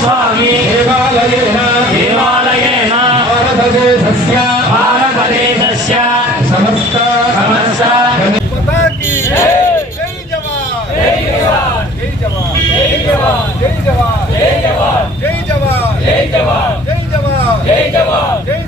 స్వామి దేవాలయేన దేవాలయేన భారతదేశస్య భారతదేశస్య సమస్త సమస్త పతాకి జై జవాన్ జై జవాన్ జై జవాన్ జై జవాన్ జై జవాన్ జై జవాన్ జై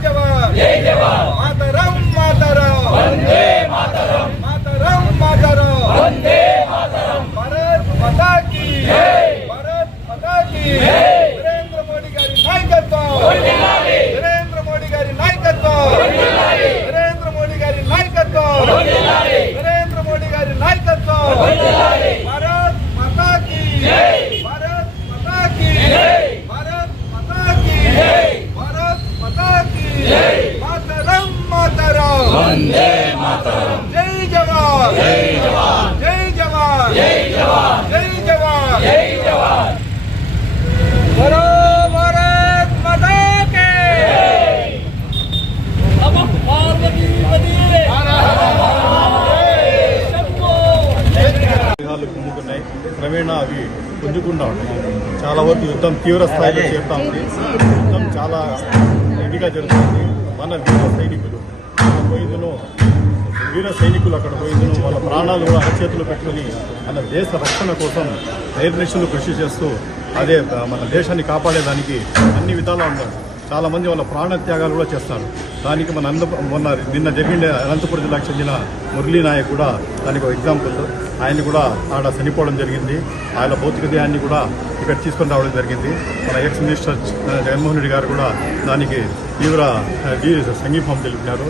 పుంజుకుండా ఉన్నాయి చాలా వరకు యుద్ధం తీవ్ర స్థాయిలో చేరుతా ఉంది. యుద్ధం చాలా ఇదిగా జరుగుతుంది. మన వీర సైనికులు పోయిందును వీర సైనికులు అక్కడ పోయిందును వాళ్ళ ప్రాణాలు కూడా అరచేతులు పెట్టుకుని మన దేశ రక్షణ కోసం నిర్నిశలు కృషి చేస్తూ అదే మన దేశాన్ని కాపాడేదానికి అన్ని విధాలా ఉన్నారు. చాలా మంది వాళ్ళ ప్రాణ త్యాగాలు కూడా చేస్తారు. దానికి మన అనంత మొన్న నిన్న జరిగిన అనంతపురం జిల్లాకు చెందిన మురళీ నాయక్ కూడా దానికి ఒక ఎగ్జాంపుల్ ఆయన కూడా ఆడ చనిపోవడం జరిగింది. ఆయన భౌతిక దేహాన్ని కూడా ఇక్కడ తీసుకొని రావడం జరిగింది. మన ఎక్స్ మినిస్టర్ జగన్మోహన్ రెడ్డి గారు కూడా దానికి తీవ్ర ఆ, సంఘీభావం తెలిపినారు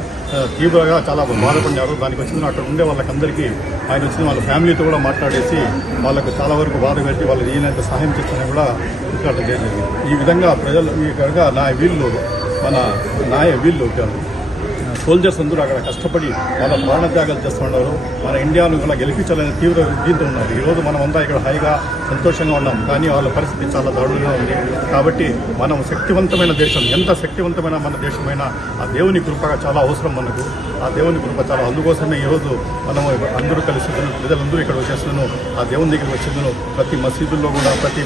తీవ్రగా తీవ్రంగా చాలా బాధపడినారు. దానికి వచ్చిన అక్కడ ఉండే వాళ్ళకందరికీ ఆయన వచ్చిన వాళ్ళ ఫ్యామిలీతో కూడా మాట్లాడేసి వాళ్ళకు చాలా వరకు బాధ పెట్టి వాళ్ళు ఈయనంత సహాయం చేస్తారని కూడా మాట్లాడడం జరిగింది. ఈ విధంగా ప్రజలు ఈ కనుక నా వీళ్ళు మన నాయ వీళ్ళు సోల్జర్స్ అందరూ అక్కడ కష్టపడి వాళ్ళ ప్రాణత్యాగాలు చేస్తున్నారు మన ఇండియాను ఇలా గెలిపించాలనే తీవ్ర దీంతో ఉన్నారు ఈరోజు మనం అంతా ఇక్కడ హాయిగా సంతోషంగా ఉన్నాం. కానీ వాళ్ళ పరిస్థితి చాలా దారుణంగా ఉంది. కాబట్టి మనం శక్తివంతమైన దేశం ఎంత శక్తివంతమైన మన దేశమైనా ఆ దేవుని కృపగా చాలా అవసరం మనకు. ఆ దేవుని కృప చాలా అందుకోసమే ఈరోజు మనం అందరూ కలిసి ప్రజలందరూ ఇక్కడ వచ్చేస్తున్నాను ఆ దేవుని దగ్గరికి వచ్చిందను ప్రతి మసీదుల్లో కూడా ప్రతి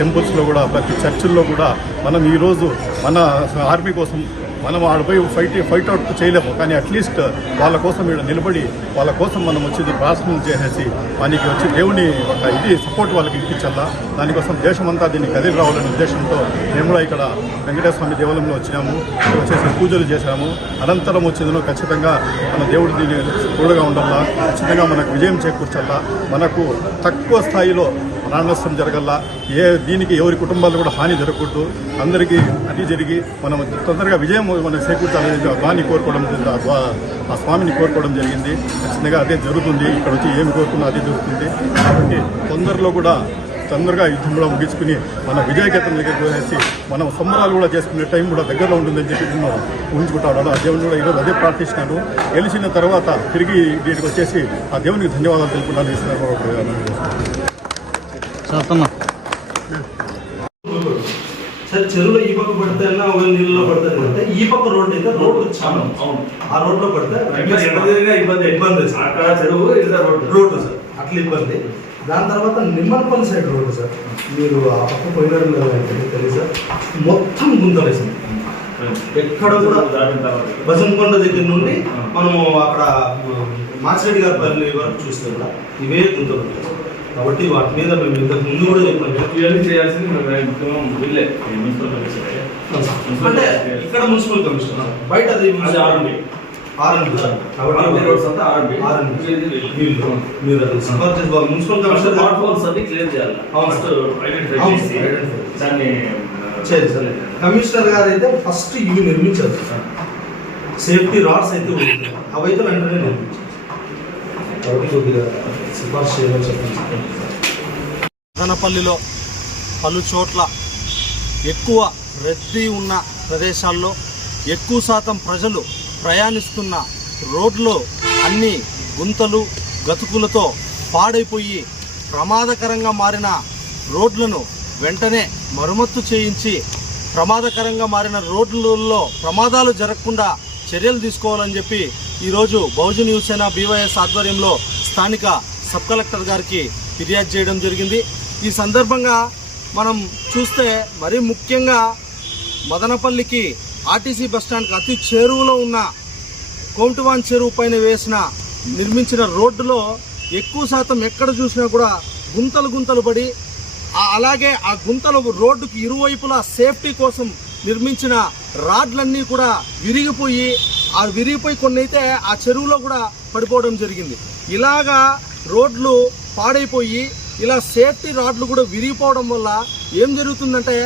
టెంపుల్స్లో కూడా ప్రతి చర్చిల్లో కూడా మనం ఈరోజు మన ఆర్మీ కోసం మనం ఆడిపోయి ఫైట్ ఫైట్ అవుట్ చేయలేము. కానీ అట్లీస్ట్ వాళ్ళ కోసం ఇక్కడ నిలబడి వాళ్ళ కోసం మనం వచ్చి ప్రార్థన చేసేసి మనకి వచ్చి దేవుని ఒక ఇది సపోర్ట్ వాళ్ళకి ఇప్పించాలా? దానికోసం దేశమంతా దీన్ని కదిలి రావాలనే ఉద్దేశంతో మేము కూడా ఇక్కడ వెంకటేశ్వర స్వామి దేవాలయంలో వచ్చినాము. వచ్చేసి పూజలు చేశాము. అనంతరం వచ్చిందో ఖచ్చితంగా మన దేవుడు దీన్ని తోడుగా ఉండాలా? ఖచ్చితంగా మనకు విజయం చేకూర్చాలా? మనకు తక్కువ స్థాయిలో ప్రాణనష్టం జరగల్లా. ఏ దీనికి ఎవరి కుటుంబాలు కూడా హాని జరగకూడదు. అందరికీ అది జరిగి మనం తొందరగా విజయం మనం చేకూర్చాలని దాన్ని కోరుకోవడం జరిగింది. ఆ స్వామిని కోరుకోవడం జరిగింది. ఖచ్చితంగా అదే జరుగుతుంది. ఇక్కడ వచ్చి ఏమి కోరుకున్నా అదే జరుగుతుంది. కాబట్టి తొందరలో కూడా తొందరగా యుద్ధం కూడా ముగించుకుని మన విజయకేతం దగ్గరికి వేసి మనం సంబరాలు కూడా చేసుకునే టైం కూడా దగ్గరలో ఉంటుందని చెప్పి నేను ఊహించుకుంటాను ఆ దేవుని కూడా ఈరోజు అదే ప్రార్థిస్తున్నాను గెలిచిన తర్వాత తిరిగి దీనికి వచ్చేసి ఆ దేవునికి ధన్యవాదాలు తెలుపుకున్నాను సందర్భంగా సరే చెరువులో ఈ పక్క పడితే ఒక నీళ్ళలో పడతారు అంటే ఈ పక్క రోడ్డు అయితే రోడ్డు చాలా అవును. ఆ రోడ్లో పడితే ఇబ్బంది ఇబ్బంది సార్ అక్కడ చెరువు ఇక్కడ రోడ్డు. రోడ్డు సార్ అట్లా ఇబ్బంది. దాని తర్వాత నిమ్మలపల్లి సైడ్ రోడ్డు సార్. మీరు ఆ పక్క పోయినారు లేదా అంటే తెలియదు సార్ మొత్తం గుంతలేసింది ఎక్కడ కూడా. బసంకొండ దగ్గర నుండి మనము అక్కడ మాసిరెడ్డి గారి పల్లి వరకు చూస్తే కూడా ఇవే గుంతలు. కాబట్టి వాటి మీద మేము ఇంతకు ముందు కూడా ఇవన్నీ చేయాల్సింది వీళ్ళే. ఈ మున్సిపల్ కమిషనరే. అంటే ఇక్కడ మున్సిపల్ కమిషనర్. బయట అది కాబట్టి రోడ్స్ అంతా వీళ్ళు. వీళ్ళు మీరు మున్సిపల్ కమిషనర్ అన్ని క్లియర్ చేయాలి. ఫస్ట్ ఐడెంటిఫై చేసి. దాన్ని కమిషనర్ గారు అయితే ఫస్ట్ ఇవి నిర్మించారు సార్. సేఫ్టీ రాడ్స్ అయితే. అవైతే వెంటనే నిర్మించారు కాబట్టి కొద్దిగా సిఫార్సు చేయాలని చెప్పండి మదనపల్లిలో పలు చోట్ల ఎక్కువ రద్దీ ఉన్న ప్రదేశాల్లో ఎక్కువ శాతం ప్రజలు ప్రయాణిస్తున్న రోడ్లు అన్ని గుంతలు గతుకులతో పాడైపోయి ప్రమాదకరంగా మారిన రోడ్లను వెంటనే మరమ్మత్తు చేయించి ప్రమాదకరంగా మారిన రోడ్లలో ప్రమాదాలు జరగకుండా చర్యలు తీసుకోవాలని చెప్పి ఈరోజు బహుజన్ యువసేన బీవైఎస్ ఆధ్వర్యంలో స్థానిక సబ్ కలెక్టర్ గారికి ఫిర్యాదు చేయడం జరిగింది. ఈ సందర్భంగా మనం చూస్తే మరీ ముఖ్యంగా మదనపల్లికి ఆర్టీసీ బస్టాండ్కి అతి చేరువలో ఉన్న కోమటివాన్ చెరువు పైన వేసిన నిర్మించిన రోడ్డులో ఎక్కువ శాతం ఎక్కడ చూసినా కూడా గుంతలు గుంతలు పడి అలాగే ఆ గుంతలు రోడ్డుకి ఇరువైపులా సేఫ్టీ కోసం నిర్మించిన రాడ్లన్నీ కూడా విరిగిపోయి ఆ విరిగిపోయి కొన్ని అయితే ఆ చెరువులో కూడా పడిపోవడం జరిగింది. ఇలాగా రోడ్లు పాడైపోయి ఇలా సేఫ్టీ రాడ్లు కూడా విరిగిపోవడం వల్ల ఏం జరుగుతుందంటే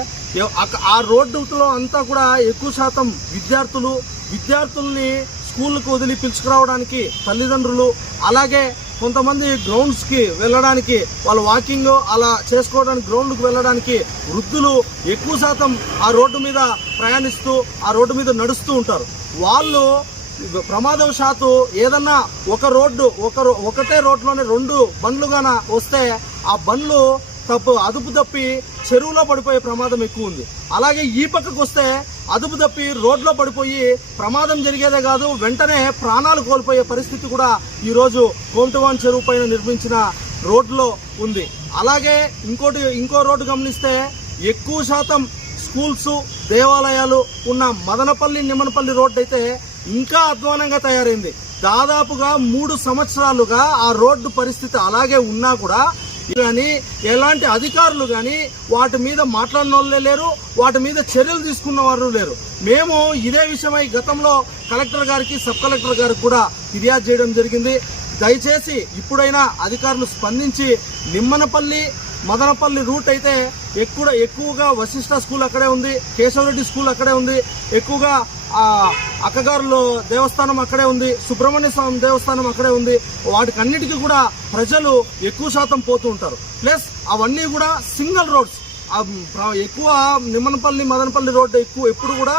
ఆ రోడ్డులో అంతా కూడా ఎక్కువ శాతం విద్యార్థులు విద్యార్థుల్ని స్కూళ్ళకు వదిలి పిలుచుకురావడానికి తల్లిదండ్రులు అలాగే కొంతమంది గ్రౌండ్స్కి వెళ్ళడానికి వాళ్ళు వాకింగ్ అలా చేసుకోవడానికి గ్రౌండ్కి వెళ్ళడానికి వృద్ధులు ఎక్కువ శాతం ఆ రోడ్డు మీద ప్రయాణిస్తూ ఆ రోడ్డు మీద నడుస్తూ ఉంటారు. వాళ్ళు ప్రమాదవశాత్తు ఏదన్నా ఒక రోడ్డు ఒక రో- ఒకటే రోడ్లోనే రెండు బండ్లు గాన వస్తే ఆ బండ్లు తప్పు అదుపు తప్పి చెరువులో పడిపోయే ప్రమాదం ఎక్కువ ఉంది. అలాగే ఈ పక్కకు వస్తే అదుపు తప్పి రోడ్లో పడిపోయి ప్రమాదం జరిగేదే కాదు వెంటనే ప్రాణాలు కోల్పోయే పరిస్థితి కూడా ఈరోజు కోమటివాన్ చెరువు పైన నిర్మించిన రోడ్లో ఉంది. అలాగే ఇంకోటి ఇంకో రోడ్డు గమనిస్తే ఎక్కువ శాతం స్కూల్స్ దేవాలయాలు ఉన్న మదనపల్లి నిమ్మనపల్లి రోడ్డు అయితే ఇంకా అధ్వానంగా తయారైంది. దాదాపుగా మూడు సంవత్సరాలుగా ఆ రోడ్డు పరిస్థితి అలాగే ఉన్నా కూడా కానీ ఎలాంటి అధికారులు కానీ వాటి మీద మాట్లాడిన వాళ్ళే లేరు వాటి మీద చర్యలు తీసుకున్న వారు లేరు. మేము ఇదే విషయమై గతంలో కలెక్టర్ గారికి సబ్ కలెక్టర్ గారికి కూడా ఫిర్యాదు చేయడం జరిగింది. దయచేసి ఇప్పుడైనా అధికారులు స్పందించి నిమ్మనపల్లి మదనపల్లి రూట్ అయితే ఎక్కువ ఎక్కువగా వశిష్ఠ స్కూల్ అక్కడే ఉంది కేశవరెడ్డి స్కూల్ అక్కడే ఉంది. ఎక్కువగా అక్కగారులో దేవస్థానం అక్కడే ఉంది సుబ్రహ్మణ్య స్వామి దేవస్థానం అక్కడే ఉంది. వాటికన్నిటికీ కూడా ప్రజలు ఎక్కువ శాతం పోతూ ఉంటారు. ప్లస్ అవన్నీ కూడా సింగిల్ రోడ్స్. ఎక్కువ నిమ్మనపల్లి మదనపల్లి రోడ్డు ఎక్కువ ఎప్పుడు కూడా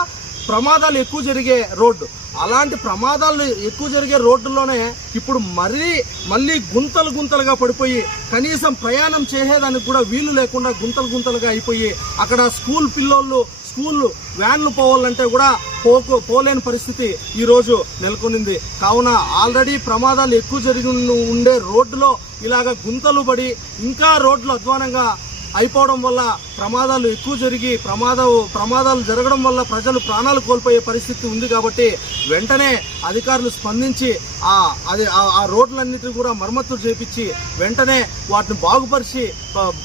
ప్రమాదాలు ఎక్కువ జరిగే రోడ్డు. అలాంటి ప్రమాదాలు ఎక్కువ జరిగే రోడ్డులోనే ఇప్పుడు మరీ మళ్ళీ గుంతలు గుంతలుగా పడిపోయి కనీసం ప్రయాణం చేసేదానికి కూడా వీలు లేకుండా గుంతలు గుంతలుగా అయిపోయి అక్కడ స్కూల్ పిల్లోళ్ళు స్కూల్ వ్యాన్లు పోవాలంటే కూడా పోకు పోలేని పరిస్థితి ఈరోజు నెలకొనింది. కావున ఆల్రెడీ ప్రమాదాలు ఎక్కువ జరిగి ఉండే రోడ్డులో ఇలాగ గుంతలు పడి ఇంకా రోడ్లు అధ్వానంగా అయిపోవడం వల్ల ప్రమాదాలు ఎక్కువ జరిగి ప్రమాద ప్రమాదాలు జరగడం వల్ల ప్రజలు ప్రాణాలు కోల్పోయే పరిస్థితి ఉంది కాబట్టి వెంటనే అధికారులు స్పందించి ఆ అది ఆ- ఆ రోడ్లన్నిటిని కూడా మరమ్మతులు చేపించి వెంటనే వాటిని బాగుపరిచి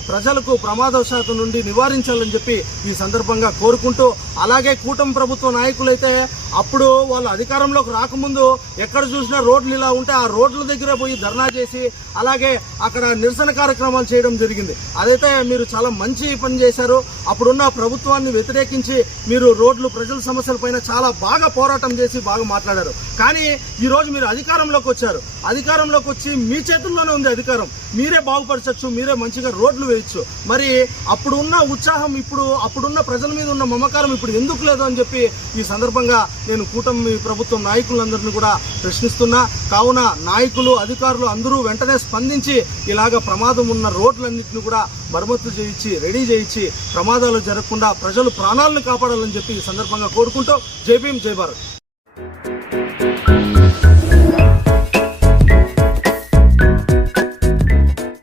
ప్రజలకు ప్రమాదవశాతం నుండి నివారించాలని చెప్పి ఈ సందర్భంగా కోరుకుంటూ అలాగే కూటమి ప్రభుత్వ నాయకులైతే అప్పుడు వాళ్ళు అధికారంలోకి రాకముందు ఎక్కడ చూసినా రోడ్లు ఇలా ఉంటే ఆ రోడ్ల దగ్గర పోయి ధర్నా చేసి అలాగే అక్కడ నిరసన కార్యక్రమాలు చేయడం జరిగింది. అదైతే మీరు చాలా మంచి పని చేశారు. అప్పుడున్న ప్రభుత్వాన్ని వ్యతిరేకించి మీరు రోడ్లు ప్రజల సమస్యల పైన చాలా బాగా పోరాటం చేసి బాగా మాట్లాడారు. కానీ ఈరోజు మీరు అధికారంలోకి వచ్చారు. అధికారంలోకి వచ్చి మీ చేతుల్లోనే ఉంది అధికారం. మీరే బాగుపరచచ్చు మీరే మంచిగా రోడ్లు వేయచ్చు. మరి అప్పుడు ఉన్న ఉత్సాహం ఇప్పుడు అప్పుడున్న ప్రజల మీద ఉన్న మమకారం ఇప్పుడు ఎందుకు లేదు అని చెప్పి ఈ సందర్భంగా నేను కూటమి ప్రభుత్వం నాయకులందరినీ కూడా ప్రశ్నిస్తున్నా. కావున నాయకులు అధికారులు అందరూ వెంటనే స్పందించి ఇలాగ ప్రమాదం ఉన్న రోడ్లన్నింటినీ కూడా మరమ్మతు చేయించి రెడీ చేయించి వచ్చి ప్రమాదాలు జరగకుండా ప్రజలు ప్రాణాలను కాపాడాలని చెప్పి ఈ సందర్భంగా కోరుకుంటూ జైభీం భీం